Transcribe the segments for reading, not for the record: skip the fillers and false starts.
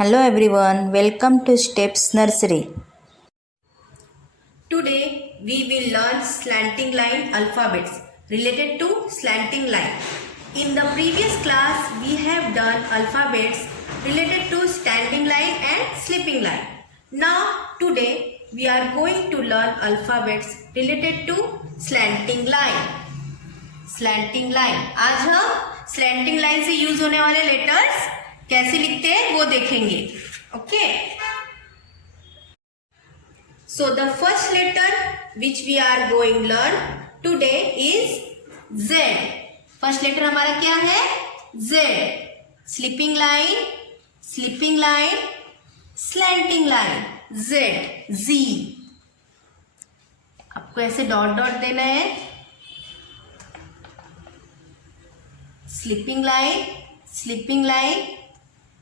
Hello everyone, welcome to Steps Nursery. Today we will learn slanting line alphabets related to slanting line. In the previous class we have done alphabets related to standing line and sleeping line. Now today we are going to learn alphabets related to slanting line. Slanting line आज हम slanting line से use होने वाले letters कैसे लिखते हैं वो देखेंगे. Okay, so the first letter which we are going learn today is Z. First letter हमारा क्या है? Z. Sleeping line, sleeping line, slanting line. Z, Z. आपको ऐसे डॉट डॉट देना है. Sleeping line, sleeping line,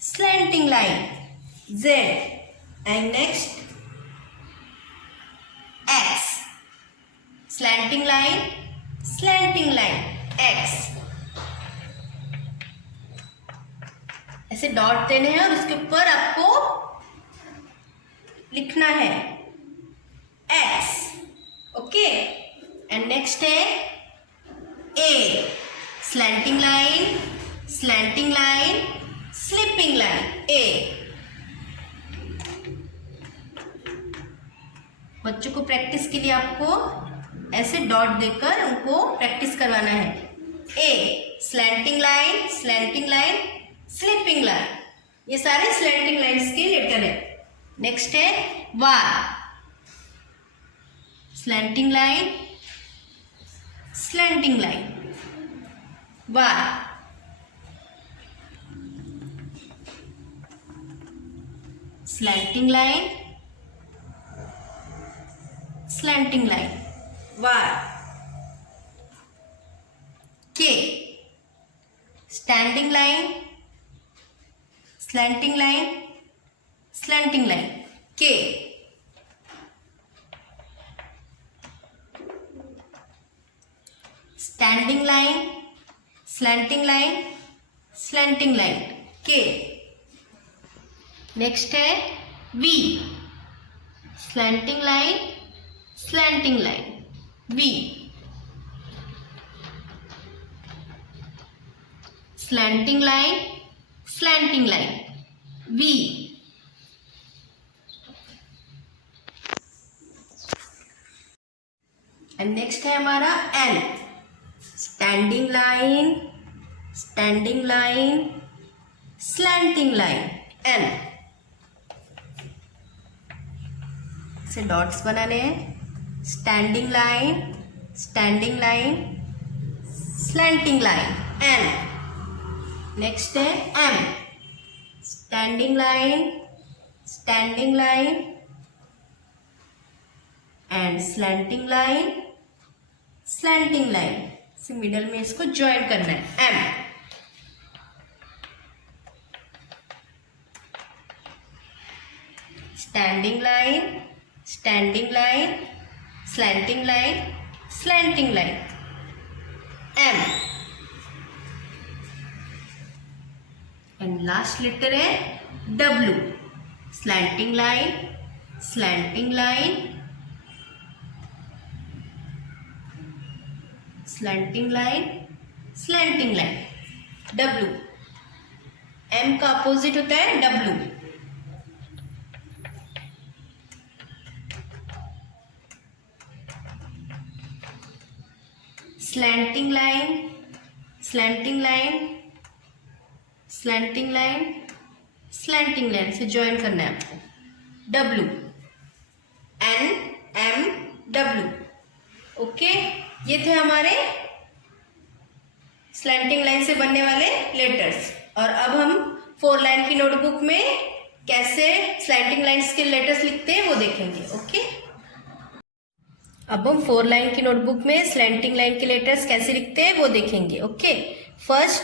slanting line. Z. And next X. Slanting line, slanting line, X. ऐसे dot देने हैं और उसके ऊपर आपको लिखना है X. ओके, एंड नेक्स्ट है A. Slanting line, slanting line, sleeping line, A. बच्चों को प्रैक्टिस के लिए आपको ऐसे डॉट देकर उनको प्रैक्टिस करवाना है. A. Slanting line, slanting line, sleeping line. ये सारे स्लैंटिंग लाइन्स के लेटर है. नेक्स्ट है Y. Slanting line, slanting line, Y. Slanting line, slanting line, Y. K. Standing line, slanting line, slanting line, K. Standing line, slanting line, slanting line, K. Next है V. Slanting line, slanting line, V. Slanting line, slanting line, V. And next है हमारा N. Standing line, standing line, slanting line, N. से dots बनाने हैं. Standing line, standing line, slanting line, N. Next है M. Standing line, standing line and slanting line, slanting line. से middle में इसको join करना है. M. Standing line, standing line, slanting line, slanting line, M. And last letter है W. Slanting line, slanting line, slanting line, slanting line, W. M का opposite होता है W. Slanting line, slanting line, slanting line, slanting line से join करना है आपको. W. N, M, W. Okay, ये थे हमारे स्लैंटिंग लाइन से बनने वाले लेटर्स. और अब हम 4 लाइन की नोटबुक में कैसे स्लैंटिंग लाइन्स के लेटर्स लिखते हैं वो देखेंगे. ओके, अब हम 4 लाइन की नोटबुक में स्लैंटिंग लाइन के लेटर्स कैसे लिखते हैं वो देखेंगे. ओके, फर्स्ट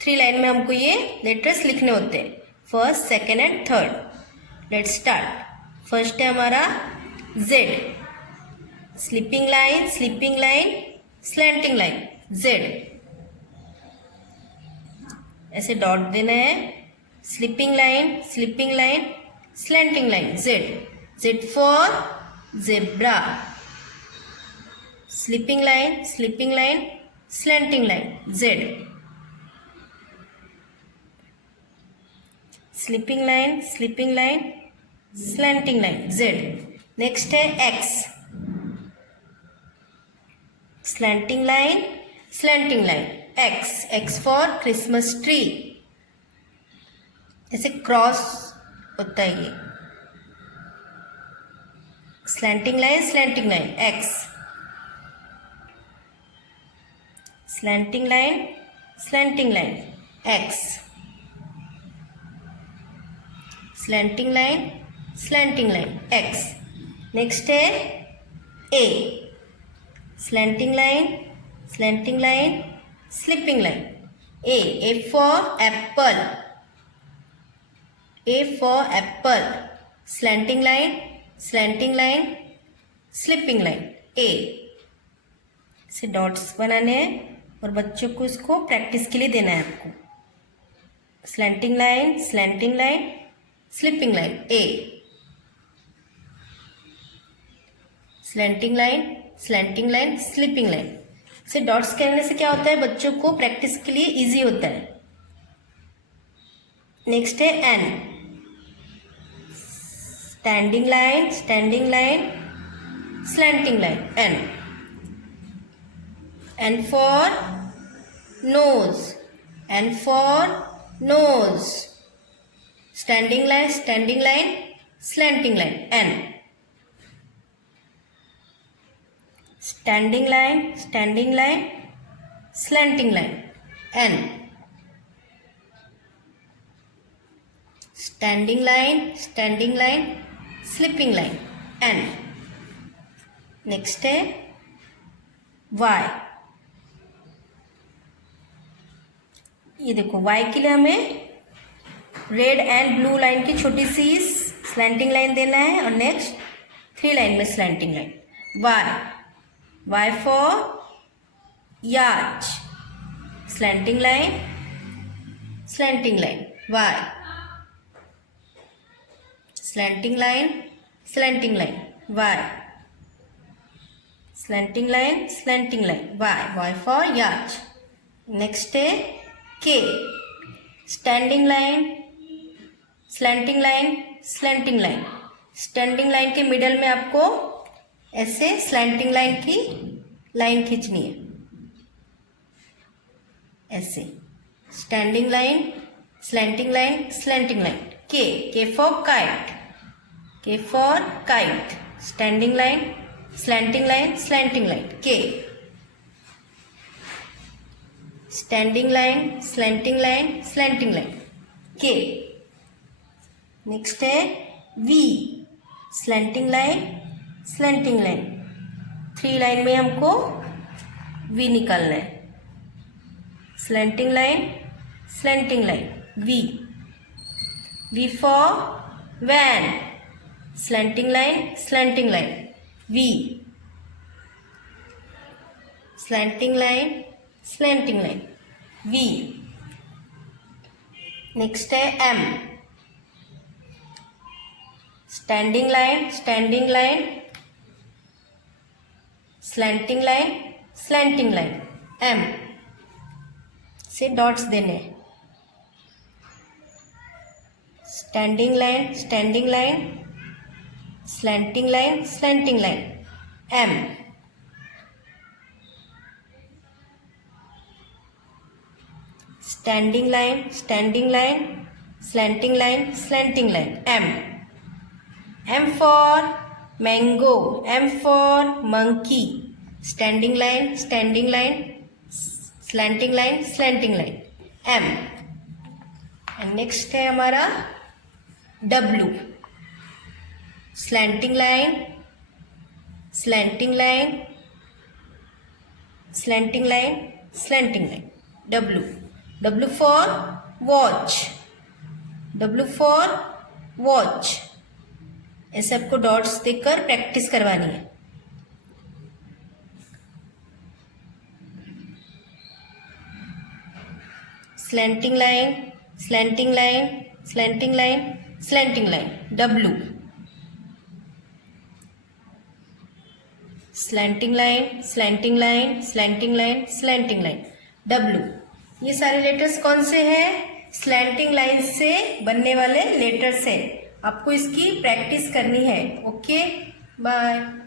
3 लाइन में हमको ये लेटर्स लिखने होते हैं. First, second and third. Let's start. First है हमारा Z. Sleeping line, sleeping line, slanting line, Z. ऐसे डॉट देना है. Sleeping line, sleeping line, slanting line, Z. Z for zebra. Sleeping line, sleeping line, slanting line, Z. Sleeping line, sleeping line, slanting line, Z. Next है X. Slanting line, slanting line, X. X for Christmas tree. ऐसे cross होता है ये. Slanting line, slanting line, X. Slanting line, slanting line, X. Slanting line, slanting line, X. Next है A. Slanting line, slanting line, slipping line, A. A for apple. A for apple. Slanting line, slanting line, slipping line, A. से dots बनाने हैं और बच्चों को इसको practice के लिए देना है आपको. Slanting line, slanting line, slipping line, A. Slanting line, slanting line, slipping line से डॉट्स करने से क्या होता है, बच्चों को प्रैक्टिस के लिए इजी होता है. नेक्स्ट है N. Standing line, standing line, slanting line, N. N for nose. N for nose. Standing line, standing line, slanting line, N. Standing line, standing line, slanting line, N. Standing line, standing line, slipping line, N. Next है Y. ये देखो Y के लिए हमें red and blue line की छोटी सी slanting line देना है और नेक्स्ट 3 लाइन में स्लैंटिंग लाइन. Y फॉर याच. Slanting line, slanting line, Y. Slanting line, slanting line, Y. Slanting line, slanting line, Y for याच. नेक्स्ट है K. Standing line, slanting line, slanting line. Standing line के middle में आपको ऐसे slanting line की line खींचनी है, ऐसे. Standing line, slanting line, slanting line, K for kite. K for kite. Standing line, slanting line, slanting line, K. Standing line, slanting line, slanting line, K. Next है V. Slanting line, slanting line. 3 line में हमको V निकालना है. Slanting line, slanting line, V. V for van. Slanting line, slanting line, V. Slanting line, slanting line, V. Next है M. Standing line, standing line, slanting line, slanting line, M. से dots देने. Standing line, standing line, slanting line, slanting line, M. Standing line, standing line, slanting line, slanting line, M. M for mango. M for monkey. Standing line, standing line, slanting line, slanting line, M. And next है हमारा W. Slanting line, slanting line, slanting line, slanting line, W. W for watch. W for watch. ऐसे आपको dots देकर practice करवानी है. Slanting line, slanting line, slanting line W, slanting line W. ये सारे letters कौन से हैं? स्लैंटिंग लाइन से बनने वाले लेटर्स हैं। आपको इसकी प्रैक्टिस करनी है। Okay, bye.